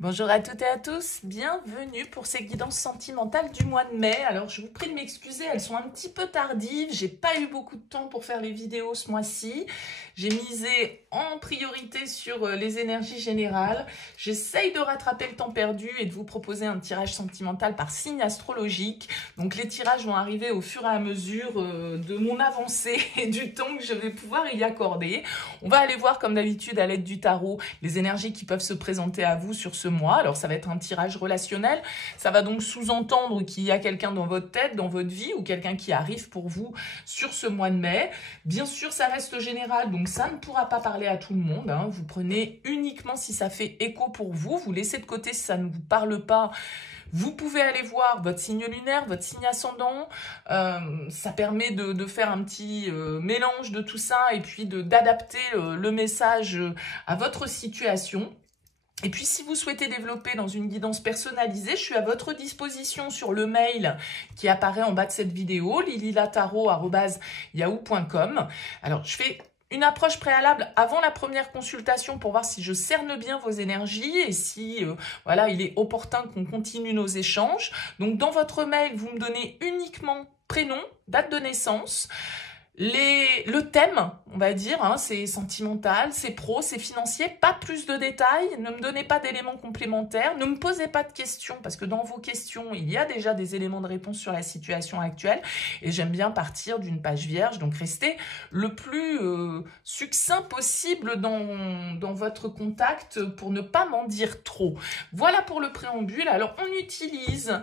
Bonjour à toutes et à tous, bienvenue pour ces guidances sentimentales du mois de mai. Alors je vous prie de m'excuser, elles sont un petit peu tardives, j'ai pas eu beaucoup de temps pour faire les vidéos ce mois-ci. J'ai misé en priorité sur les énergies générales. J'essaye de rattraper le temps perdu et de vous proposer un tirage sentimental par signe astrologique. Donc les tirages vont arriver au fur et à mesure de mon avancée et du temps que je vais pouvoir y accorder. On va aller voir comme d'habitude à l'aide du tarot les énergies qui peuvent se présenter à vous sur ce mois. Alors ça va être un tirage relationnel, ça va donc sous-entendre qu'il y a quelqu'un dans votre tête, dans votre vie, ou quelqu'un qui arrive pour vous sur ce mois de mai. Bien sûr, ça reste général, donc ça ne pourra pas parler à tout le monde, hein. Vous prenez uniquement si ça fait écho pour vous, vous laissez de côté si ça ne vous parle pas. Vous pouvez aller voir votre signe lunaire, votre signe ascendant, ça permet de faire un petit mélange de tout ça et puis d'adapter le message à votre situation. Et puis, si vous souhaitez développer dans une guidance personnalisée, je suis à votre disposition sur le mail qui apparaît en bas de cette vidéo, lililataro@yahoo.com. Alors, je fais une approche préalable avant la première consultation pour voir si je cerne bien vos énergies et si voilà, il est opportun qu'on continue nos échanges. Donc, dans votre mail, vous me donnez uniquement prénom, date de naissance, le thème, on va dire, hein, c'est sentimental, c'est pro, c'est financier, pas plus de détails, ne me donnez pas d'éléments complémentaires, ne me posez pas de questions, parce que dans vos questions, il y a déjà des éléments de réponse sur la situation actuelle, et j'aime bien partir d'une page vierge, donc restez le plus succinct possible dans votre contact pour ne pas m'en dire trop. Voilà pour le préambule. Alors, on utilise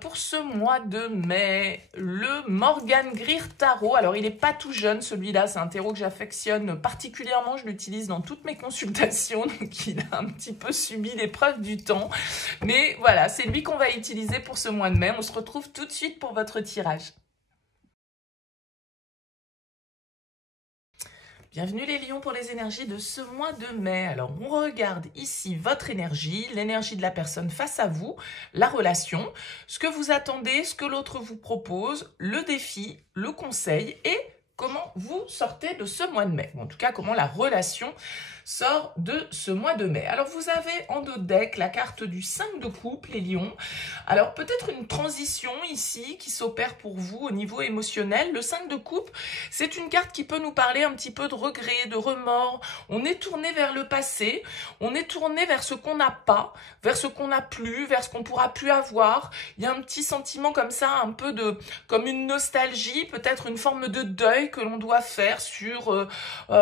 pour ce mois de mai le Morgan Greer Tarot. Alors, il est pas tout jeune, celui-là, c'est un tarot que j'affectionne particulièrement, je l'utilise dans toutes mes consultations, donc il a un petit peu subi l'épreuve du temps. Mais voilà, c'est lui qu'on va utiliser pour ce mois de mai. On se retrouve tout de suite pour votre tirage. Bienvenue les lions pour les énergies de ce mois de mai. Alors, on regarde ici votre énergie, l'énergie de la personne face à vous, la relation, ce que vous attendez, ce que l'autre vous propose, le défi, le conseil et comment vous sortez de ce mois de mai. En tout cas, comment la relation sort de ce mois de mai. Alors, vous avez en dos de deck la carte du 5 de coupe, les lions. Alors, peut-être une transition ici qui s'opère pour vous au niveau émotionnel. Le 5 de coupe, c'est une carte qui peut nous parler un petit peu de regret, de remords. On est tourné vers le passé, on est tourné vers ce qu'on n'a pas, vers ce qu'on n'a plus, vers ce qu'on pourra plus avoir. Il y a un petit sentiment comme ça, un peu comme une nostalgie, peut-être une forme de deuil que l'on doit faire sur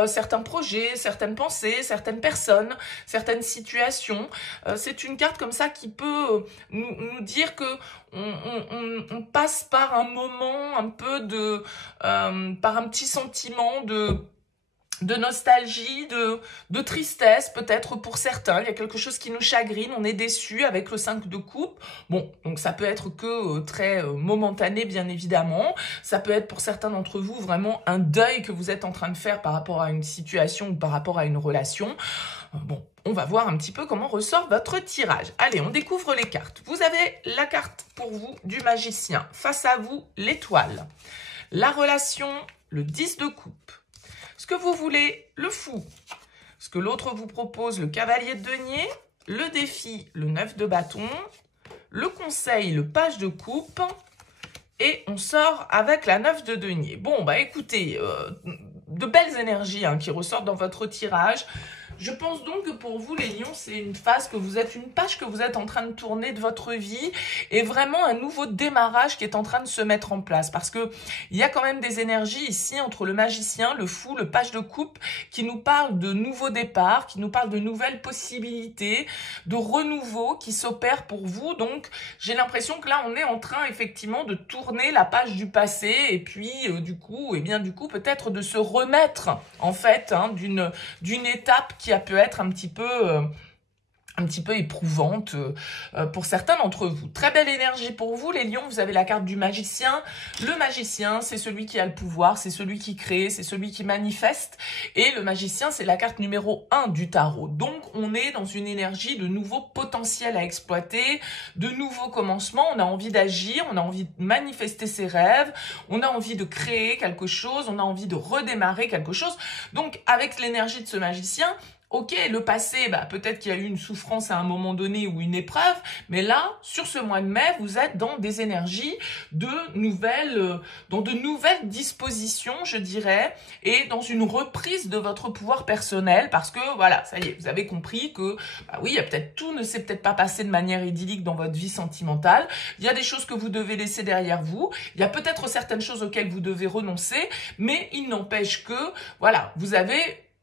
certains projets, certaines pensées, certaines personnes, certaines situations. C'est une carte comme ça qui peut nous dire que on passe par un moment un peu par un petit sentiment de nostalgie, de tristesse peut-être pour certains. Il y a quelque chose qui nous chagrine, on est déçu avec le 5 de coupe. Bon, donc ça peut être que très momentané bien évidemment. Ça peut être pour certains d'entre vous vraiment un deuil que vous êtes en train de faire par rapport à une situation ou par rapport à une relation. Bon, on va voir un petit peu comment ressort votre tirage. Allez, on découvre les cartes. Vous avez la carte pour vous du magicien. Face à vous, l'étoile. La relation, le 10 de coupe. Ce que vous voulez, le fou. Ce que l'autre vous propose, le cavalier de denier. Le défi, le 9 de bâton. Le conseil, le page de coupe. Et on sort avec la 9 de denier. Bon, bah écoutez, de belles énergies qui ressortent dans votre tirage. Je pense donc que pour vous, les lions, c'est une page que vous êtes en train de tourner de votre vie et vraiment un nouveau démarrage qui est en train de se mettre en place. Parce que il y a quand même des énergies ici entre le magicien, le fou, le page de coupe qui nous parlent de nouveaux départs, qui nous parlent de nouvelles possibilités, de renouveau qui s'opèrent pour vous. Donc, j'ai l'impression que là, on est en train effectivement de tourner la page du passé et puis du coup, peut-être de se remettre en fait d'une étape qui a pu être un petit peu éprouvante pour certains d'entre vous. Très belle énergie pour vous, les lions. Vous avez la carte du magicien. Le magicien, c'est celui qui a le pouvoir, c'est celui qui crée, c'est celui qui manifeste. Et le magicien, c'est la carte numéro 1 du tarot. Donc, on est dans une énergie de nouveau potentiel à exploiter, de nouveaux commencements. On a envie d'agir, on a envie de manifester ses rêves, on a envie de créer quelque chose, on a envie de redémarrer quelque chose. Donc, avec l'énergie de ce magicien, Ok, le passé, bah, peut-être qu'il y a eu une souffrance à un moment donné ou une épreuve, mais là, sur ce mois de mai, vous êtes dans des énergies dans de nouvelles dispositions, je dirais, et dans une reprise de votre pouvoir personnel, parce que voilà, ça y est, vous avez compris que, bah oui, il y a peut-être tout ne s'est peut-être pas passé de manière idyllique dans votre vie sentimentale. Il y a des choses que vous devez laisser derrière vous. Il y a peut-être certaines choses auxquelles vous devez renoncer, mais il n'empêche que, voilà, vous avez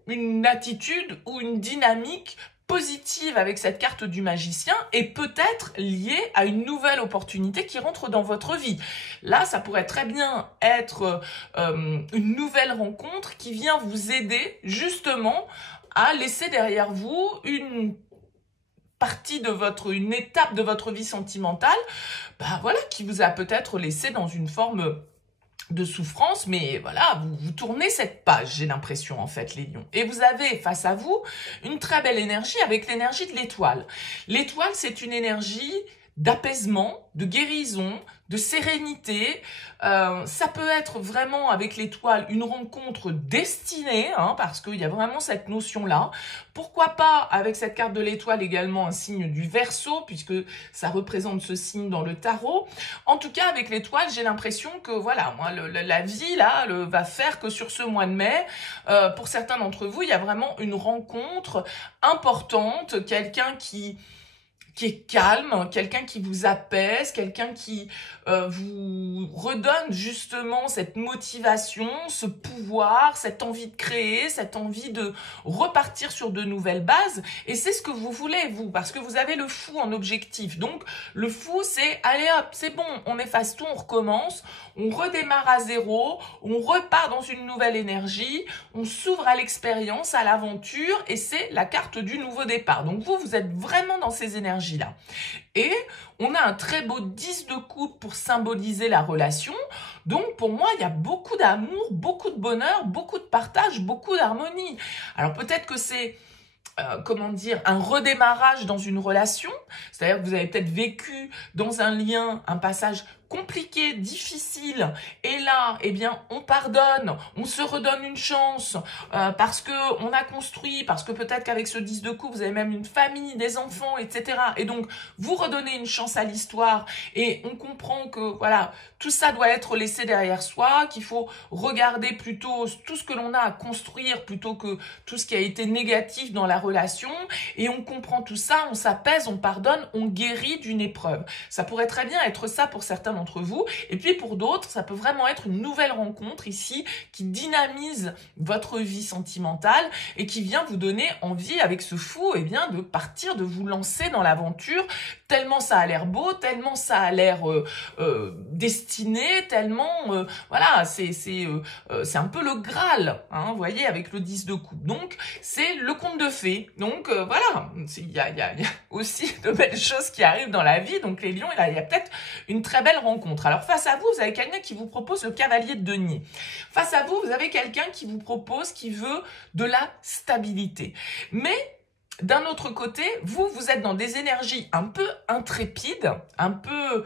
une attitude ou une dynamique positive avec cette carte du magicien et peut-être liée à une nouvelle opportunité qui rentre dans votre vie. Là, ça pourrait très bien être une nouvelle rencontre qui vient vous aider justement à laisser derrière vous une étape de votre vie sentimentale, bah voilà, qui vous a peut-être laissé dans une forme de souffrance, mais voilà, vous tournez cette page, j'ai l'impression, en fait, les lions. Et vous avez face à vous une très belle énergie avec l'énergie de l'étoile. L'étoile, c'est une énergie d'apaisement, de guérison, de sérénité. Ça peut être vraiment avec l'étoile une rencontre destinée, hein, parce qu'il y a vraiment cette notion-là. Pourquoi pas avec cette carte de l'étoile également un signe du Verseau, puisque ça représente ce signe dans le tarot. En tout cas, avec l'étoile, j'ai l'impression que voilà, moi, la vie là va faire que sur ce mois de mai, pour certains d'entre vous, il y a vraiment une rencontre importante, quelqu'un qui est calme, quelqu'un qui vous apaise, quelqu'un qui vous redonne justement cette motivation, ce pouvoir, cette envie de créer, cette envie de repartir sur de nouvelles bases. Et c'est ce que vous voulez, vous, parce que vous avez le fou en objectif. Donc, le fou, c'est, allez hop, c'est bon, on efface tout, on recommence, on redémarre à zéro, on repart dans une nouvelle énergie, on s'ouvre à l'expérience, à l'aventure, et c'est la carte du nouveau départ. Donc, vous êtes vraiment dans ces énergies là. Et on a un très beau 10 de coupe pour symboliser la relation. Donc pour moi, il y a beaucoup d'amour, beaucoup de bonheur, beaucoup de partage, beaucoup d'harmonie. Alors peut-être que c'est un redémarrage dans une relation. C'est-à-dire que vous avez peut-être vécu dans un lien, un passage compliqué, difficile, et là, eh bien, on pardonne, on se redonne une chance, parce que on a construit, parce que peut-être qu'avec ce 10 de coupe, vous avez même une famille, des enfants, etc. Et donc, vous redonnez une chance à l'histoire, et on comprend que, voilà, tout ça doit être laissé derrière soi, qu'il faut regarder plutôt tout ce que l'on a à construire, plutôt que tout ce qui a été négatif dans la relation, et on comprend tout ça, on s'apaise, on pardonne, on guérit d'une épreuve. Ça pourrait très bien être ça pour certains d'entre vous, et puis pour d'autres, ça peut vraiment être une nouvelle rencontre ici qui dynamise votre vie sentimentale et qui vient vous donner envie avec ce fou, eh bien, de partir, de vous lancer dans l'aventure, tellement ça a l'air beau, tellement ça a l'air destiné, tellement, voilà, c'est un peu le Graal, hein, vous voyez, avec le 10 de coupe. Donc, c'est le conte de fées. Donc, voilà, il y a aussi de belles choses qui arrivent dans la vie. Donc, les lions, il y a peut-être une très belle rencontre. Alors, face à vous, vous avez quelqu'un qui vous propose le cavalier de denier. Face à vous, vous avez quelqu'un qui vous propose, qui veut de la stabilité. Mais d'un autre côté, vous êtes dans des énergies un peu intrépides, un peu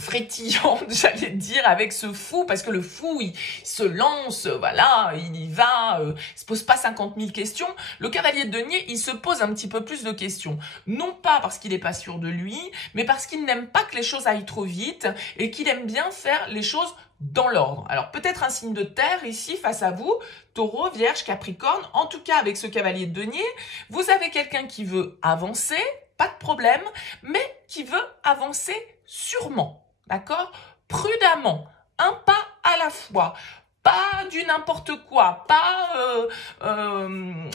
frétillante, j'allais dire, avec ce fou, parce que le fou, il se lance, voilà, il y va, il se pose pas 50 000 questions. Le cavalier de denier, il se pose un petit peu plus de questions. Non pas parce qu'il n'est pas sûr de lui, mais parce qu'il n'aime pas que les choses aillent trop vite et qu'il aime bien faire les choses dans l'ordre. Alors peut-être un signe de terre ici face à vous, Taureau, Vierge, Capricorne. En tout cas, avec ce cavalier de denier, vous avez quelqu'un qui veut avancer, pas de problème, mais qui veut avancer sûrement. D'accord? Prudemment, un pas à la fois, pas du n'importe quoi, pas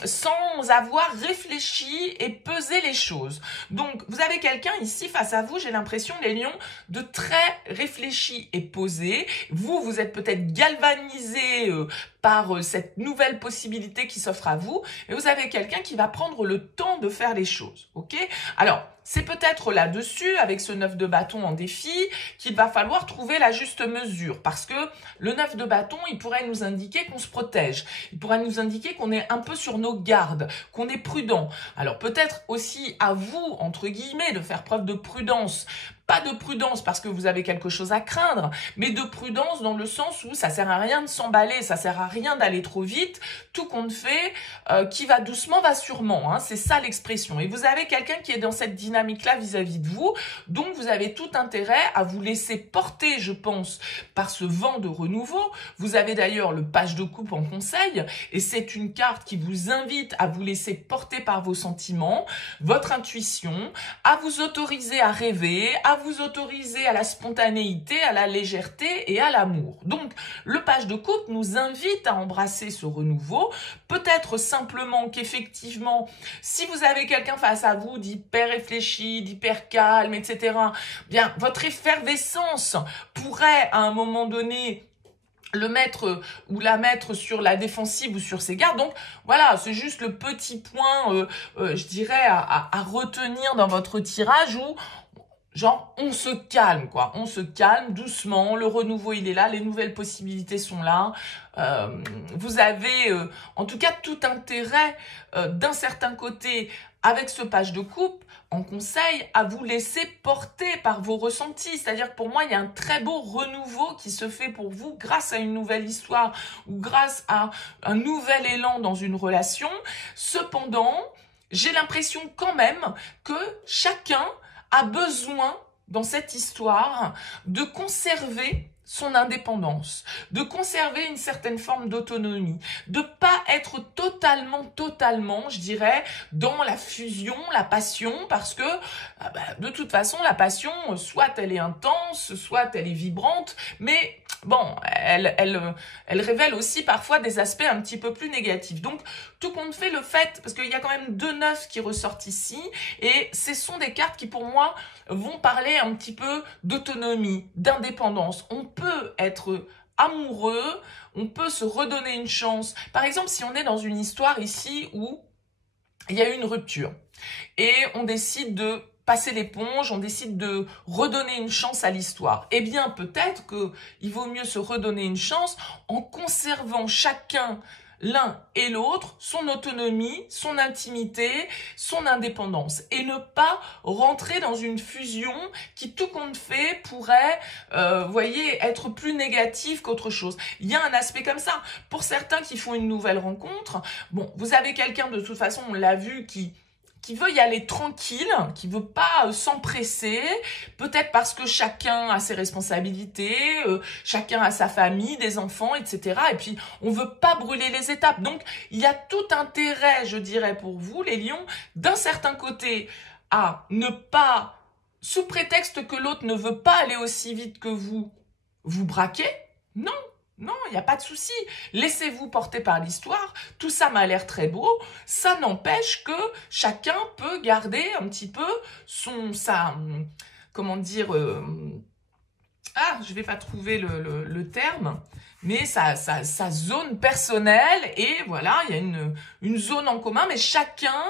sans avoir réfléchi et pesé les choses. Donc, vous avez quelqu'un ici face à vous, j'ai l'impression, les lions, de très réfléchi et posé. Vous êtes peut-être galvanisé par cette nouvelle possibilité qui s'offre à vous, et vous avez quelqu'un qui va prendre le temps de faire les choses, ok? Alors, c'est peut-être là-dessus, avec ce 9 de bâton en défi, qu'il va falloir trouver la juste mesure, parce que le 9 de bâton, il pourrait nous indiquer qu'on se protège, il pourrait nous indiquer qu'on est un peu sur nos gardes, qu'on est prudent. Alors peut-être aussi à vous, entre guillemets, de faire preuve de prudence, Pas de prudence parce que vous avez quelque chose à craindre, mais de prudence dans le sens où ça sert à rien de s'emballer, ça sert à rien d'aller trop vite. Tout compte fait, qui va doucement va sûrement, hein, c'est ça l'expression. Et vous avez quelqu'un qui est dans cette dynamique-là vis-à-vis de vous, donc vous avez tout intérêt à vous laisser porter, je pense, par ce vent de renouveau. Vous avez d'ailleurs le page de coupe en conseil, et c'est une carte qui vous invite à vous laisser porter par vos sentiments, votre intuition, à vous autoriser à rêver, à vous autoriser à la spontanéité, à la légèreté et à l'amour. Donc, le page de coupe nous invite à embrasser ce renouveau. Peut-être simplement qu'effectivement, si vous avez quelqu'un face à vous d'hyper réfléchi, d'hyper calme, etc., bien, votre effervescence pourrait, à un moment donné, le mettre ou la mettre sur la défensive ou sur ses gardes. Donc voilà, c'est juste le petit point, je dirais, à retenir dans votre tirage où genre, on se calme, quoi. On se calme doucement. Le renouveau, il est là. Les nouvelles possibilités sont là. Vous avez, en tout cas, tout intérêt, d'un certain côté, avec ce page de coupe, en conseil, à vous laisser porter par vos ressentis. C'est-à-dire que pour moi, il y a un très beau renouveau qui se fait pour vous grâce à une nouvelle histoire ou grâce à un nouvel élan dans une relation. Cependant, j'ai l'impression quand même que chacun a besoin, dans cette histoire, de conserver son indépendance, de conserver une certaine forme d'autonomie, de pas être totalement, je dirais, dans la fusion, la passion, parce que, de toute façon, la passion, soit elle est intense, soit elle est vibrante, mais bon, elle révèle aussi parfois des aspects un petit peu plus négatifs. Donc, tout compte fait, le fait, parce qu'il y a quand même 2 9 qui ressortent ici, et ce sont des cartes qui, pour moi, vont parler un petit peu d'autonomie, d'indépendance. On peut être amoureux, on peut se redonner une chance. Par exemple, si on est dans une histoire ici où il y a eu une rupture, et on décide de passer l'éponge, on décide de redonner une chance à l'histoire. Eh bien, peut-être qu'il vaut mieux se redonner une chance en conservant chacun, l'un et l'autre, son autonomie, son intimité, son indépendance. Et ne pas rentrer dans une fusion qui, tout compte fait, pourrait, voyez, être plus négative qu'autre chose. Il y a un aspect comme ça. Pour certains qui font une nouvelle rencontre, bon, vous avez quelqu'un, de toute façon, on l'a vu, qui veut y aller tranquille, qui veut pas s'empresser, peut-être parce que chacun a ses responsabilités, chacun a sa famille, des enfants, etc. Et puis, on veut pas brûler les étapes. Donc, il y a tout intérêt, je dirais, pour vous, les lions, d'un certain côté, à ne pas, sous prétexte que l'autre ne veut pas aller aussi vite que vous braquer. Non. Non, il n'y a pas de souci. Laissez-vous porter par l'histoire. Tout ça m'a l'air très beau. Ça n'empêche que chacun peut garder un petit peu comment dire, je vais pas trouver le terme, mais sa zone personnelle, et voilà, il y a une zone en commun, mais chacun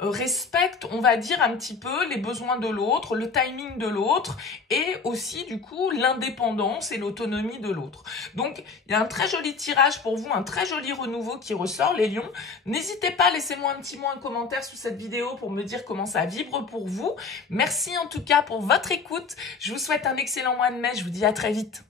respecte, on va dire, un petit peu les besoins de l'autre, le timing de l'autre, et aussi, du coup, l'indépendance et l'autonomie de l'autre. Donc, il y a un très joli tirage pour vous, un très joli renouveau qui ressort, les lions. N'hésitez pas, laissez-moi un petit mot, un commentaire sous cette vidéo pour me dire comment ça vibre pour vous. Merci en tout cas pour votre écoute. Je vous souhaite un excellent mois de mai. Je vous dis à très vite.